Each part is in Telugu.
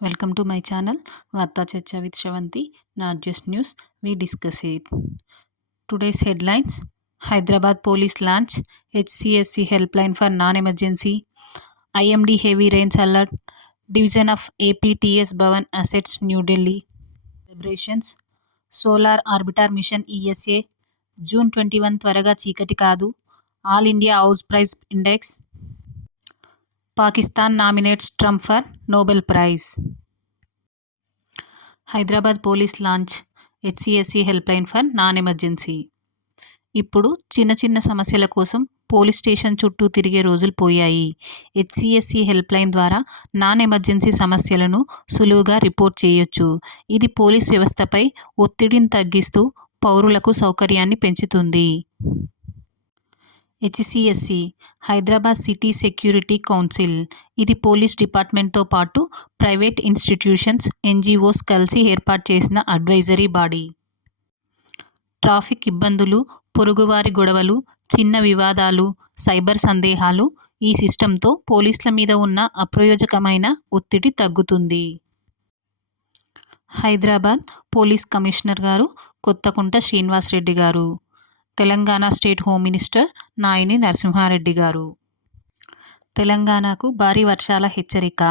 Welcome to my channel Varta Chacha with Shravanti. Not just news, we discuss it. Today's headlines: Hyderabad police launch HCSC helpline for non-emergency. IMD heavy rains alert. Division of APTS Bhavan assets New Delhi. Celebrations: Solar Orbiter Mission ESA. June 21 త్వరగా చీకటి కాదు. All India House Price Index. Pakistan nominates Trump for Nobel Prize. Hyderabad police launch HCSC helpline for non emergency. ఇప్పుడు చిన్న చిన్న సమస్యల కోసం పోలీస్ స్టేషన్ చుట్టూ తిరిగే రోజులు పోయాయి. హెచ్సిఎస్సి హెల్ప్లైన్ ద్వారా నాన్ ఎమర్జెన్సీ సమస్యలను సులువుగా రిపోర్ట్ చేయొచ్చు. ఇది పోలీస్ వ్యవస్థపై ఒత్తిడిని తగ్గిస్తూ పౌరులకు సౌకర్యాన్ని పెంచుతుంది. హెచ్సిఎస్సి హైదరాబాద్ సిటీ సెక్యూరిటీ కౌన్సిల్. ఇది పోలీస్ డిపార్ట్మెంట్తో పాటు ప్రైవేట్ ఇన్స్టిట్యూషన్స్, ఎన్జిఓస్ కలిసి ఏర్పాటు చేసిన అడ్వైజరీ బాడీ. ట్రాఫిక్ ఇబ్బందులు, పొరుగువారి గొడవలు, చిన్న వివాదాలు, సైబర్ సందేహాలు ఈ సిస్టంతో పోలీసుల మీద ఉన్న అప్రయోజకమైన ఒత్తిడి తగ్గుతుంది. హైదరాబాద్ పోలీస్ కమిషనర్ గారు కొత్తకుంట శ్రీనివాస్ రెడ్డి గారు. Telangana state home minister Naini Narasimha Reddy గారు. తెలంగాణకు భారీ వర్షాల హెచ్చరిక.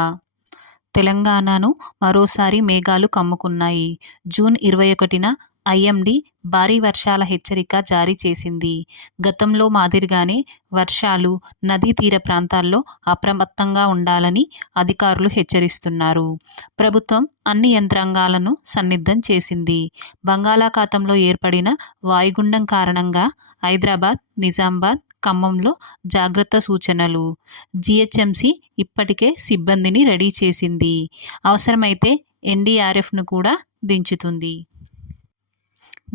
తెలంగాణను మరోసారి మేఘాలు కమ్ముకున్నాయి. జూన్ 21న ఐఎండీ భారీ వర్షాల హెచ్చరిక జారీ చేసింది. గతంలో మాదిరిగానే వర్షాలు, నదీ తీర ప్రాంతాల్లో అప్రమత్తంగా ఉండాలని అధికారులు హెచ్చరిస్తున్నారు. ప్రభుత్వం అన్ని యంత్రాంగాలను సన్నద్ధం చేసింది. బంగాళాఖాతంలో ఏర్పడిన వాయుగుండం కారణంగా హైదరాబాద్, నిజామాబాద్, ఖమ్మంలో జాగ్రత్త సూచనలు. జీహెచ్ఎంసీ ఇప్పటికే సిబ్బందిని రెడీ చేసింది. అవసరమైతే ఎన్డీఆర్ఎఫ్ను కూడా దించుతుంది.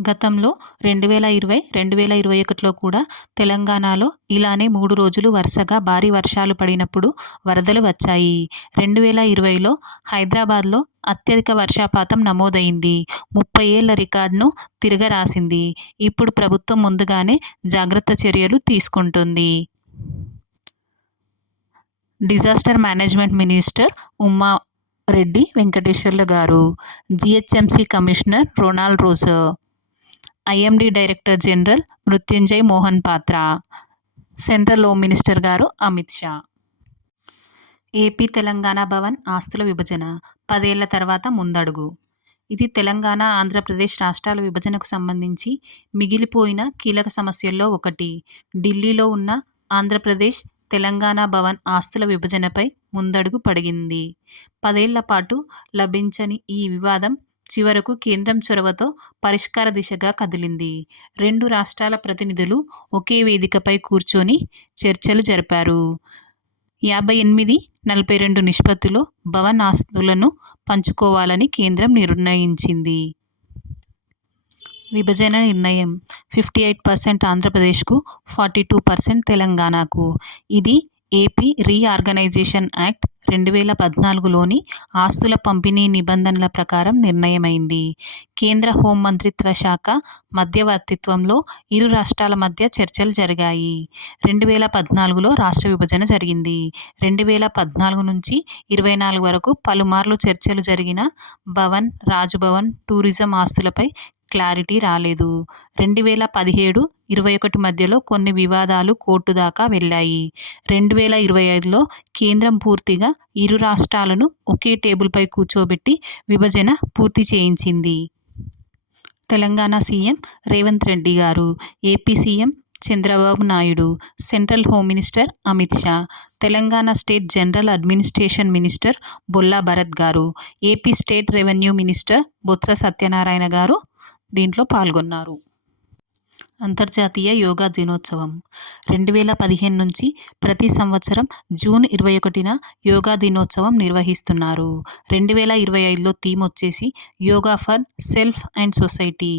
గతంలో 2020, 2021లో కూడా తెలంగాణలో ఇలానే 3 రోజులు వరుసగా భారీ వర్షాలు పడినప్పుడు వరదలు వచ్చాయి. 2020లో హైదరాబాద్లో అత్యధిక వర్షపాతం నమోదైంది. 30 ఏళ్ల రికార్డును తిరగరాసింది. ఇప్పుడు ప్రభుత్వం ముందుగానే జాగ్రత్త చర్యలు తీసుకుంటుంది. Disaster management minister Ummareddy Venkateswarlu గారు. జీహెచ్ఎంసీ కమిషనర్ రొనాల్డ్ రోజు. IMD director general Mrutyunjay Mohan పాత్ర. సెంట్రల్ హోమ్ మినిస్టర్ గారు అమిత్ షా. ఏపీ తెలంగాణ భవన్ ఆస్తుల విభజన 10 ఏళ్ల తర్వాత ముందడుగు. ఇది తెలంగాణ, ఆంధ్రప్రదేశ్ రాష్ట్రాల విభజనకు సంబంధించి మిగిలిపోయిన కీలక సమస్యల్లో ఒకటి. ఢిల్లీలో ఉన్న ఆంధ్రప్రదేశ్ తెలంగాణ భవన్ ఆస్తుల విభజనపై ముందడుగు పడింది. 10 ఏళ్ల పాటు లభించని ఈ వివాదం చివరకు కేంద్రం చొరవతో పరిష్కార దిశగా కదిలింది. 2 రాష్ట్రాల ప్రతినిధులు ఒకే వేదికపై కూర్చొని చర్చలు జరిపారు. 58-42 నిష్పత్తిలో భవన్ ఆస్తులను పంచుకోవాలని కేంద్రం నిర్ణయించింది. విభజన నిర్ణయం 58% ఆంధ్రప్రదేశ్కు, 42% తెలంగాణకు. ఇది ఏపీ రీఆర్గనైజేషన్ యాక్ట్ 2014లోని ఆస్తుల పంపిణీ నిబంధనల ప్రకారం నిర్ణయమైంది. కేంద్ర హోం మంత్రిత్వ శాఖ మధ్యవర్తిత్వంలో ఇరు రాష్ట్రాల మధ్య చర్చలు జరిగాయి. 2014లో రాష్ట్ర విభజన జరిగింది. 2014 నుంచి 24 వరకు పలుమార్లు చర్చలు జరిగిన భవన్, రాజ్భవన్, టూరిజం ఆస్తులపై క్లారిటీ రాలేదు. 2017-21 మధ్యలో కొన్ని వివాదాలు కోర్టు దాకా వెళ్లాయి. 2025లో కేంద్రం పూర్తిగా ఇరు రాష్ట్రాలను ఒకే టేబుల్పై కూర్చోబెట్టి విభజన పూర్తి చేయించింది. Telangana CM Revanth Reddy garu. AP CM Chandrababu Naidu. Central home minister Amit Shah. Telangana state general administration minister Bolla Bharat garu. AP state revenue minister Botsa Satyanarayana garu దీంట్లో పాల్గొన్నారు. అంతర్జాతీయ యోగా దినోత్సవం 2015 నుంచి ప్రతి సంవత్సరం జూన్ 21న యోగా దినోత్సవం నిర్వహిస్తున్నారు. 2025లో థీమ్ వచ్చేసి yoga for self and society.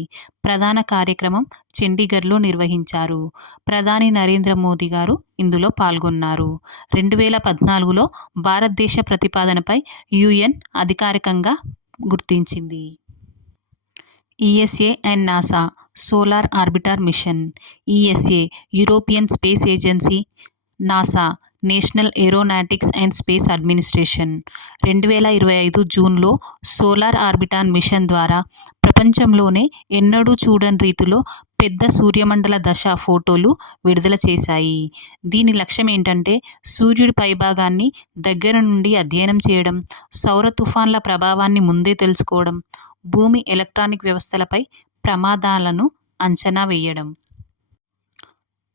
ప్రధాన కార్యక్రమం చండీగఢ్లో నిర్వహించారు. ప్రధాని నరేంద్ర మోదీ గారు ఇందులో పాల్గొన్నారు. 2014లో భారతదేశ ప్రతిపాదనపై యుఎన్ అధికారికంగా గుర్తించింది. ESA and NASA solar arbiter machine. ESA European space agency, NASA national aeronautics and space administration 2025 జూన్లో సోలార్ ఆర్బిటాన్ మిషన్ ద్వారా ప్రపంచంలోనే ఎన్నడూ చూడని రీతిలో పెద్ద సూర్యమండల దశ ఫోటోలు విడుదల చేశాయి. దీని లక్ష్యం ఏంటంటే సూర్యుడి పైభాగాన్ని దగ్గర నుండి అధ్యయనం చేయడం, సౌర తుఫాన్ల ప్రభావాన్ని ముందే తెలుసుకోవడం, భూమి ఎలక్ట్రానిక్ వ్యవస్థలపై ప్రమాదాలను అంచనా వేయడం.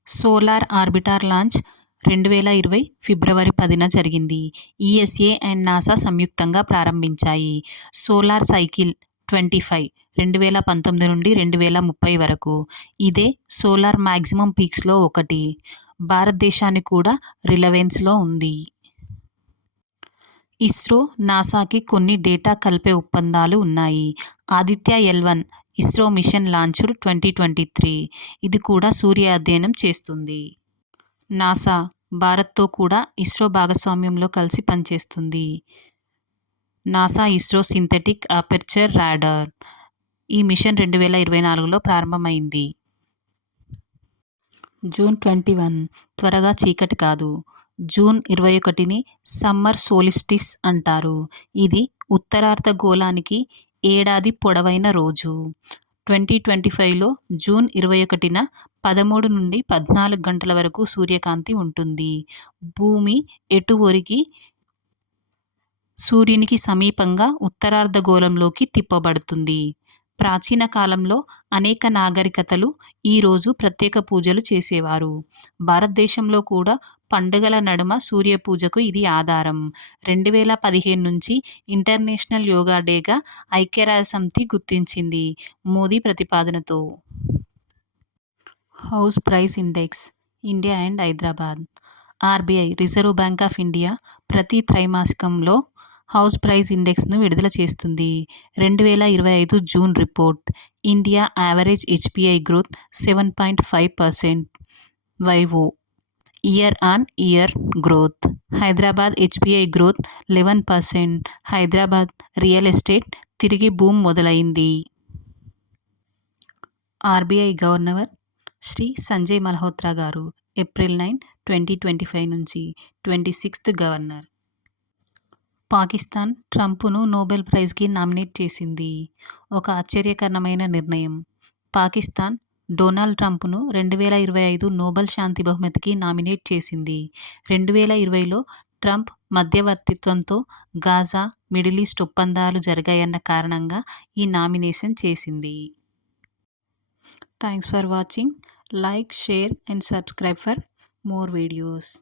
సోలార్ ఆర్బిటార్ లాంచ్ 2020 ఫిబ్రవరి 10న జరిగింది. ఈఎస్ఏ అండ్ నాసా సంయుక్తంగా ప్రారంభించాయి. సోలార్ సైకిల్ 25 2019 నుండి 2030 వరకు. ఇదే సోలార్ మాక్సిమం పీక్స్లో ఒకటి. భారతదేశానికి కూడా రిలవెన్స్లో ఉంది. ఇస్రో, నాసాకి కొన్ని డేటా కలిపే ఒప్పందాలు ఉన్నాయి. Aditya L1 ISRO mission launched 2023. ఇది కూడా సూర్య అధ్యయనం చేస్తుంది. నాసా భారత్తో కూడా ఇస్రో భాగస్వామ్యంలో కలిసి పనిచేస్తుంది. NASA ISRO synthetic aperture radar. ఈ మిషన్ 2024లో ప్రారంభమైంది. జూన్ 21 త్వరగా చీకటి కాదు. జూన్ 21ని సమ్మర్ సోలిస్టిస్ అంటారు. ఇది ఉత్తరార్ధగోళానికి ఏడాది పొడవైన రోజు. 2025లో జూన్ 21న 13 నుండి 14 గంటల వరకు సూర్యకాంతి ఉంటుంది. భూమి ఎటు ఒరిగి సూర్యునికి సమీపంగా ఉత్తరార్ధగోళంలోకి తిప్పబడుతుంది. ప్రాచీన కాలంలో అనేక నాగరికతలు ఈ రోజు ప్రత్యేక పూజలు చేసేవారు. భారతదేశంలో కూడా పండుగల నడుమ సూర్య పూజకు ఇది ఆధారం. 2015 నుంచి ఇంటర్నేషనల్ యోగా డేగా ఐక్యరాజ్యసమితి గుర్తించింది. మోదీ ప్రతిపాదనతో. House price index India and Hyderabad. RBI reserve bank of India ప్రతి త్రైమాసికంలో హౌస్ ప్రైస్ ఇండెక్స్ను విడుదల చేస్తుంది. 2025 June report. India average HPI growth 7.5% YoY year on year growth. Hyderabad HPI growth 11%. Hyderabad real estate తిరిగి బూమ్ మొదలైంది. RBI governor Shri Sanjay Malhotra garu April 9, 2025 నుంచి 26th గవర్నర్. పాకిస్తాన్ ట్రంప్ను నోబెల్ ప్రైజ్కి నామినేట్ చేసింది. ఒక ఆశ్చర్యకరమైన నిర్ణయం. పాకిస్తాన్ డొనాల్డ్ ట్రంప్ను 2025 నోబెల్ శాంతి బహుమతికి నామినేట్ చేసింది. 2020లో ట్రంప్ మధ్యవర్తిత్వంతో గాజా, మిడిల్ ఈస్ట్ ఒప్పందాలు జరిగాయన్న కారణంగా ఈ నామినేషన్ చేసింది. Thanks for watching. Like, share and subscribe for more videos.